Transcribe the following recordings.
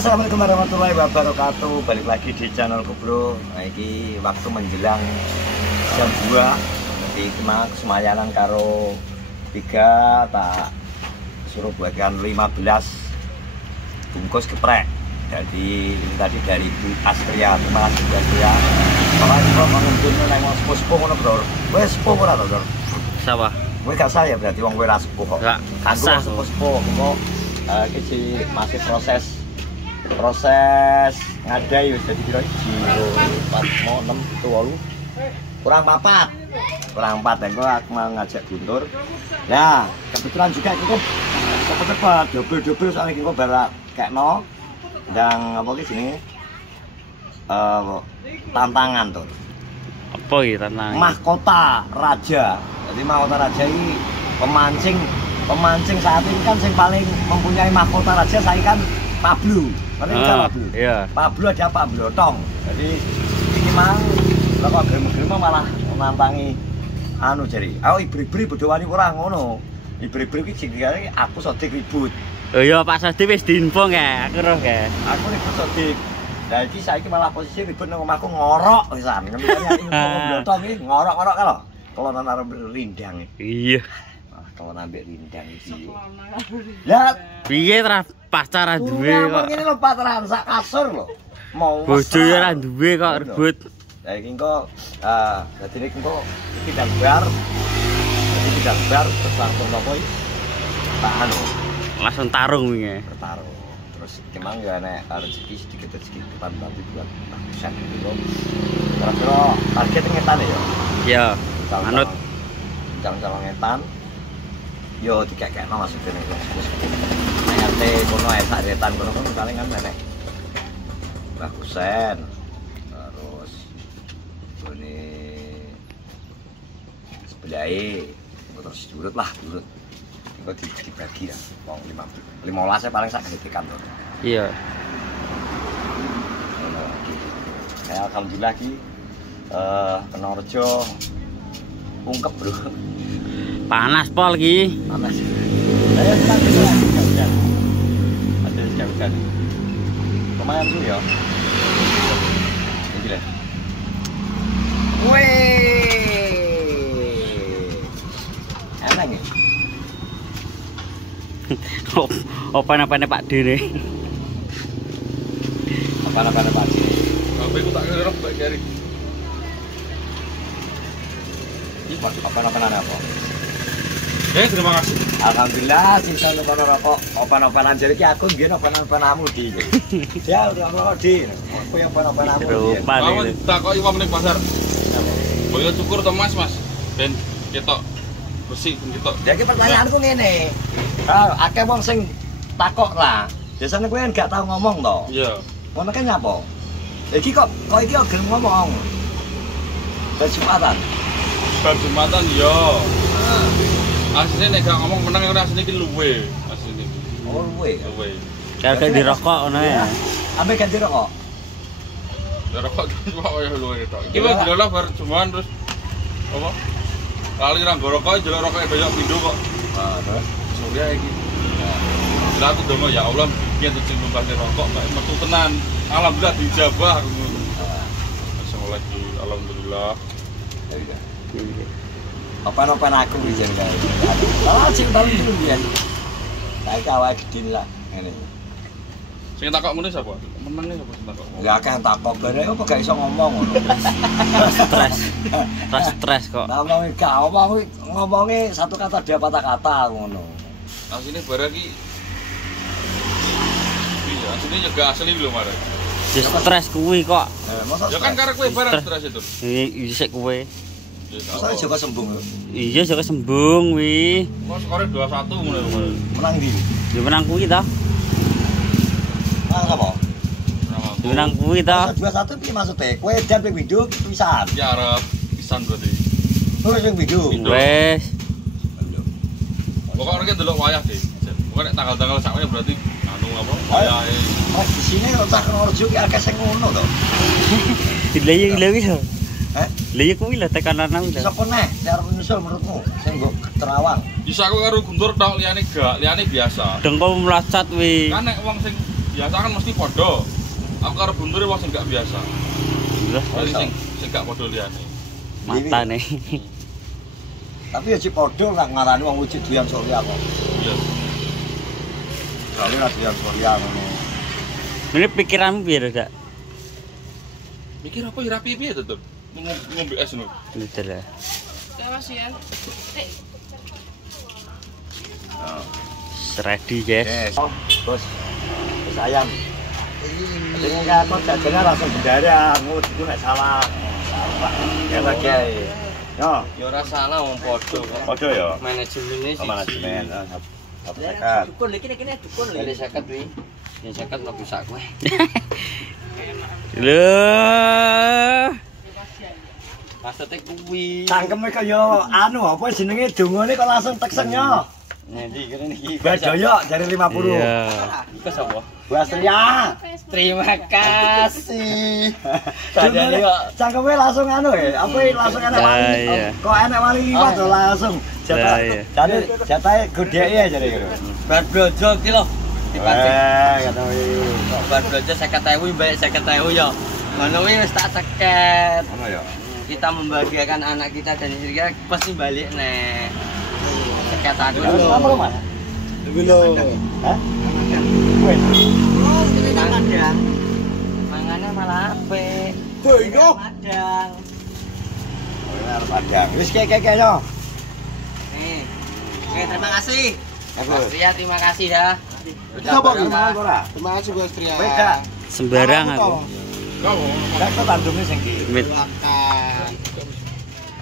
Assalamualaikum warahmatullahi wabarakatuh. Balik lagi di channelku bro. Nah, ini waktu menjelang jam 2. Jadi kena semayanan karo 3 tak suruh buatkan 15 bungkus geprek. Jadi ini tadi dari Bu Astria, terima kasih Bu Astria. Kalau kok mengunjungi nang sepuh-sepuh ngono bro. Wes sepuh ora to, Bro? Siapa? Kowe gak sah ya berarti wong kowe ra sepuh kok. Gak sah. Sepuh-sepuh kok iki masih proses ngadai wis dadi piro 4 mau 6 7 kurang 4 engko aku mau ngajak Guntur. Nah, kebetulan juga iki kok cepet-cepet double soalnya iki kok bar kekno ndang apa ki jenenge tantangan tuh. Apa iki tantangan? Mahkota Raja. Jadi mahkota Raja ini pemancing saat ini kan yang paling mempunyai mahkota Raja saya kan Pablo. Mana Pablo? Iya. Pablo ada Pak Blotong. Jadi ini mang kok grem-grem malah menantangi anu jari. Aku ibri-ibri bedowani ora ngono. Ibri-ibri iki jenenge aku Sodik ribut. Oh iya Pak Sodik wis diinfo nggak? Aku roh nggak? Aku ribut Sodik. Lah iki saiki malah posisi ribut nang omahku ngorok pisan. Ngendani Blotong iki ngorok-ngorok kalau kelonan arep rindang. Iya. Kalau nambah rindang iki. Lah, piye tra pacaran duwe kok? Ngene lho pacaran sak kasur lho. Mau Bojo ya ora duwe kok rebut. Lah iki engko dadi iki engko iki gambar. Dadi iki gambar terus langsung nopo iki? Tak anu, Langsung tarung wingi. bertaruh. Terus kemang ya nek rezeki sedikit ketan tapi buat ratusan gitu. Kira-kira target ngetan ya. Iya. Manut calon ngetan. Yo dikekekno maksudnya nek RT kono ae sak retan kono paling kan nenek bagusen terus ini sebelahe terus diurut engko dibagi ya wong 15 paling sak detekan to. iya. Kayak alhamdulillah ki Penorjo ungkep bro. Panas pol iki. Panas. Saya hujan. Ada hujan. Lumayan tuh ya. Ini lah. Wih. Enak ya? Apa-apane Pak Dene? Apa-apane Pak Dene? Sampai aku tak ngerok Mbak Gary. Ini apa-apane apa? Terima kasih. Alhamdulillah sisa nopo rokok opan-opanan jadi ki aku nggih opan-opanamu di. Ya udah mau di. Aku yang opan-opanamu. Kamu takoki wong ning pasar. Boyo cukur to Mas? Ben ketok bersih ben ketok. Jadi pertanyaanku ngene. Akeh wong sing takok lah. Biasanya kowe kan gak tau ngomong to. Iya. Ngono kan nyapa? Iki kok iki gelem ngomong. Jumatan. Bar Jumatan yo. Asline nek gak ngomong menang ora asline iki luwe. Asline. Oh luwe. Luwe. Kayak dirokok ngono ya. Ampe ganti rokok. Ya rokok kok koyo luwe tok. Iki wis delok bar Jumat terus apa? Kali ra rokok jelek rokoke banyak pindho kok. Terus Surya iki. Nah, aku dongo ya Allah biyen tuh numpake rokok mbak metu tenan. Alhamdulillah dijabah aku ngono. Assalamualaikum. Alhamdulillah. Opan-opan aku iki jan karo. Lah sing paling dulu yen. Saiki awake gede lah ngene. Sing takok ngene sapa? Menenge sapa sing takok? Enggak akeh takok bare apa gak iso ngomong ngono. Stres kok. Ngomongi gak ngomongi satu kata dia patah kata ngono. Asline barang iki iya, asline juga asli lho mare. Ya stres kuwi kok. Ya kan karek kowe barang stres itu. Iki sik kowe. Masa Joko sembung lho. Iya Joko sembung wi. Kok skore 2-1 ngono lho. Menang ndi? Ya menang kuwi ta? Menang apa? Menang kuwi ta? 2-1 piye maksude? Kowe dan ping video pisan. Ya arep pisan berarti. Terus yang video. Wes. Pokoknya orangnya delok wayah deh. Pokoknya tanggal-tanggal sakmene berarti anu apa? Wayahe. Oh, di sini otak Penorjo ki akeh sing ngono to. Lha wis. Heh? Lha iya kuwi lho tekanan nang. Sapa neh cara menyusul menurutmu sing mbok terawang? Bisa aku karo Guntur tok liyane gak, liyane biasa. Dengko mlacat wi. Kan nek wong sing biasa kan mesti podo. Aku karo bunture wong sing gak biasa. Lah, Berarti sing gak podo liyane. mata nih. Tapi ya si podo nggak ngarani wong wujud doyan Surya kok. Iya. Soalnya doyan Surya ngono. Ini pikiranmu biar ada. Mikir apa ya rapi piye tetep. Ngombe es lho. Betul lah. Ready guys. Yes. Bos. Bos ayam. Jadi nggak kok jajannya langsung bendara, ngurus itu nggak salah. Ya lagi. Yo. Ya ora salah wong padha kok. Podo ya. Manajemennya sih. Manajemen. Satu sekat. Dukun iki dukun lho. Dari 50 kuwi. Ya 50 mlebu sak kowe. Loh. Maksudnya kuwi. Cangkeme kaya anu apa jenenge dongane kok langsung tekseng yo. Nanti kira niki. Badoyo dari 50. Iya. Iku sapa? Basria. Terima kasih. Dongane cangkeme langsung anu apa langsung enak wali. Iya. Kok enak wali liwat lho langsung. Jatah. Iya. Jadi jatahe gedheke ya jare ngono. Bar blojo iki lho. Dipancing. Kata iki. Bar blojo 50.000 mbak 50.000 ya. Ngono kuwi wis tak ceket. Ono ya. Kita membahagiakan anak kita dan istri kita pasti balik nih. Ceket aku Harus dulu. lama Mas. Belum. Hah? Wes. Padang. Mangannya malah apik. Boyo. Padang. Ora arep padang. Wis kek yo. Nih. Oke, terima kasih. Aku. Mas Ria, terima kasih ya. Siapa Udah Gimana berapa? ora? Terima kasih Bos Tria. Kowe gak Sembarang aku. gak kok tandungnya sing iki. Mit. Doakan.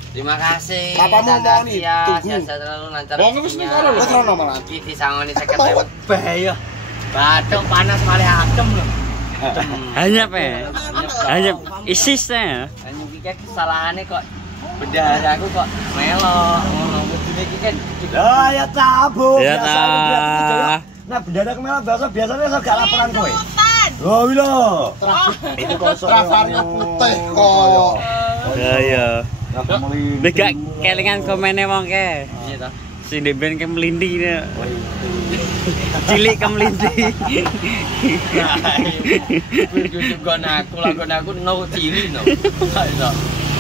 Terima kasih. Papamu Tante mau nih, Ria, tunggu. sehat-sehat selalu lancar. Wong wis ning kono lho. Wes rono malah. Iki disangoni 50.000. Bahaya. Batuk panas malah adem loh. Hanya apa ya? Hanya isisnya. Hanya iki kesalahannya kok bendahara aku kok melok ngono. Kudune iki kan Lah ya tabung. Ya biasa ta. biasa gitu. Nah, bendara kemelah biasanya sok gak laporan kowe. Oh iya lho. Itu kosong. Travarnya putih kok. Ya ya. Beli. Wis gak kelingan komennya wong ke. iya toh. Si Deben ke melindi ne. Cilik ke melindi. Kudu gon aku no cili no. Iso.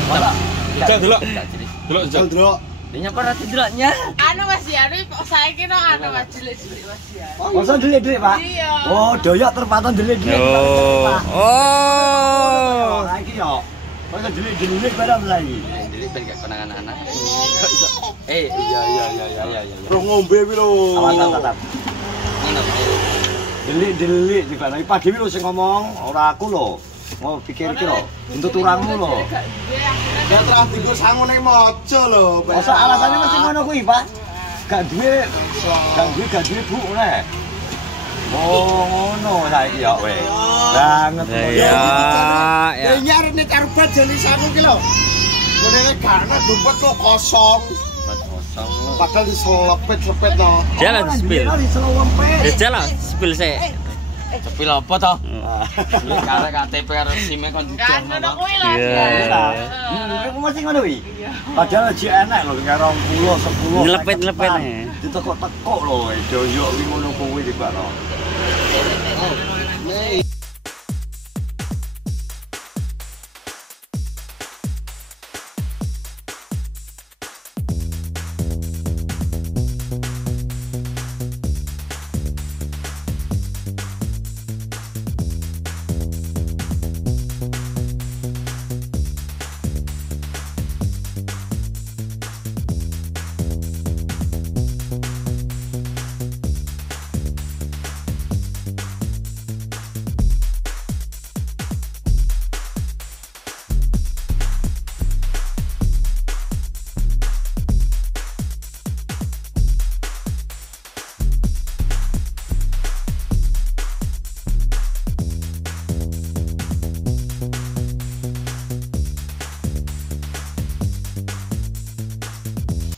Masa? Jajal delok. Gak cili. Delok jajal. Jaldro. Dia apa rati deloknya? Anu Mas Yanu saiki no anu Mas cilik-cilik Mas Yanu. Masa delik-delik, Pak? Iya. Oh, doyok terpatang delik-delik. Oh. Oh. Lah iki yo. Masa delik-delik barang lagi. Jadi ben gak kenangan anak. Iso. Iya. Bro ngombe wi lho. Awas. Minum. Delik-delik juga lagi Pak Dewi lho sing ngomong, ora aku lho. Mau pikir iki lho, untuk turangmu lho. Ya terus diku sangone mojo lho. Masa alasannya mesti ngono kuwi, Pak? Gak duwe bu nek. Oh, ngono saiki ya weh. Banget. Ya ya. Ya arep nek karubat jane sangu ki lho. Ngene gak ana dompet kok kosong. Kosong. Padahal diselepet-lepet no. Jalan spill. Ya jalan spill sih. Sepil apa toh? Karena KTP karo SIM-e kon Kan didono. ngono kuwi lho. Iya. Aku mesti ngono kuwi. Padahal ji enak lho nek 20, 10. Nyelepet-nyelepet. Ditekok-tekok lho, doyok kuwi ngono kuwi iki, Pak.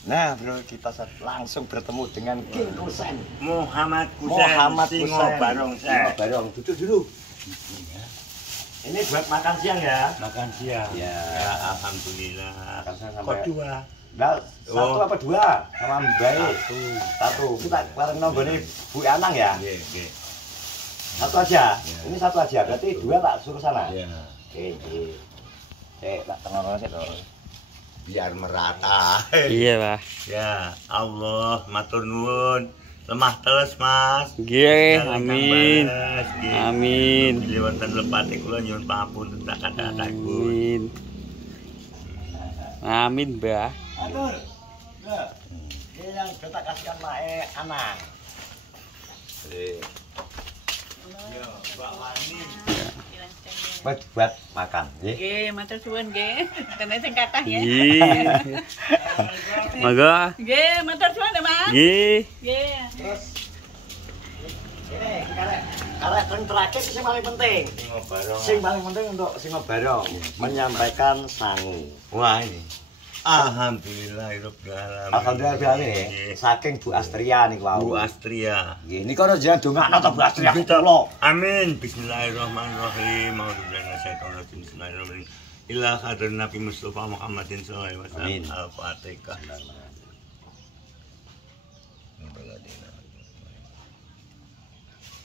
Nah, bro, kita langsung bertemu dengan King Kusen. Muhammad Kusen. Barong Singo Barong. Duduk dulu. Ini buat makan siang ya. makan siang. Ya, Alhamdulillah. Makan siang Kok sampai. dua? Nah, satu apa dua? Sama Mbak. Satu. Kita bareng nonggone Bu Anang ya. Nggih, nggih. Satu aja. Ini satu aja. Berarti 2 tak suruh sana. Ya. Oke. Tak tengok sik to. Biar merata. Iya, Pak. Ya, Allah matur nuwun. Lemah teles, Mas. Nggih, Ingkang amin. bares, nggih. Amin. Bilih wonten lepate kula nyuwun pangapunten tak kata-kataipun. Amin. Amin, Mbah. Atur. Nah. Ini yang kita kasihkan mae anak. Yo, Mbak Wani. Buat makan, nggih. Nggih, matur suwun nggih. Kene sing kathah ya. Nggih. Monggo. Nggih, matur suwun ya, Mas. Nggih. Nggih. Terus ini karek yang terakhir sing paling penting. Sing paling penting untuk Singobarong menyampaikan sangu. Wah ini. Alhamdulillahirabbil alamin. Alhamdulillah saking Bu Astria niku wau. Bu Astria. Nggih, niku ora jenengan dongakno to Bu Astria kula. Amin. Bismillahirrahmanirrahim. A'udzubillahi Bismillahirrahmanirrahim. Ila hadar Nabi Mustafa Muhammadin sallallahu alaihi Amin. wasallam. Al-Fatihah.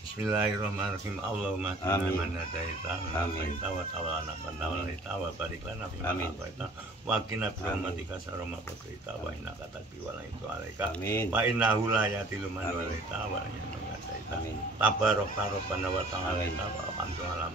Bismillahirrahmanirrahim. Allahumma Amin. man hadaita Amin. wa tawalla wa barik lana fi Amin. ma wa qina bi rahmatika syarra ma qadaita wa innaka taqdi wa la yuqda 'alaika. Amin. Wa innahu la yatilu man walaita wa la yataita. Amin. Tabaraka rabbana wa ta'ala wa alhamdulillah.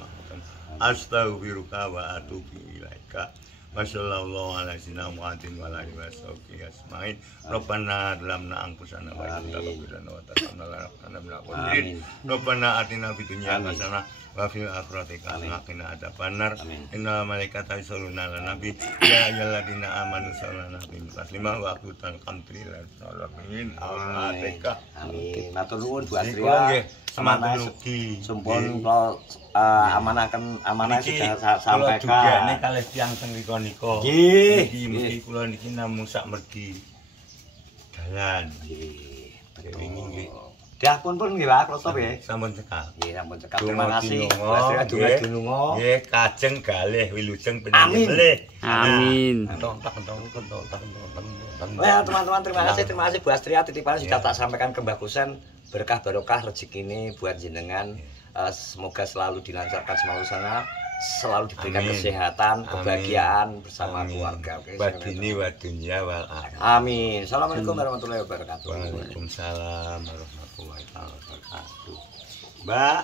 Astaghfiruka wa atubu ilaika. Wassallallahu ala sayyidina Muhammadin wa alihi washabihi asma'in. Rabbana lamna angkusana wa taqabbal wa taqabbal Amin. Rabbana atina fid dunya Amin. hasanah wa fil akhirati hasanah wa qina adzabannar. Amin. Innal malaikata yusholluna 'alan nabi ya ayyuhalladzina amanu shollu 'alaihi taslima wa aqutul alhamdulillah alamin. Al-Fatihah. Amin. Matur nuwun Bu Niki kula nggih Astria. semanten ugi. Sumpun kula amanah sudah Kula sampaikan. juga kalih tiyang teng mriku nika. Nggih. Niki mesti kula niki namung sak mergi dalan. Nggih, Wingi nggih. Dah pun nggih Pak, klotop ya. Sampun cekal. Nggih, sampun cekap. Terima kasih. Bu Donga Astria dinunga, donga. nggih kajeng galih wilujeng Amin. penilih. Amin. Well, teman-teman terima kasih Bu Astria, titipan sudah tak sampaikan ke Mbah Kusen. Berkah barokah rezeki ini buat jenengan. Semoga selalu dilancarkan semua usaha, selalu diberikan Amin. kesehatan, Amin. kebahagiaan bersama Amin. keluarga. Oke, Wadini wa dunya wal akhirah. amin. Assalamualaikum warahmatullahi wabarakatuh. Waalaikumsalam warahmatullahi wabarakatuh. Mbak,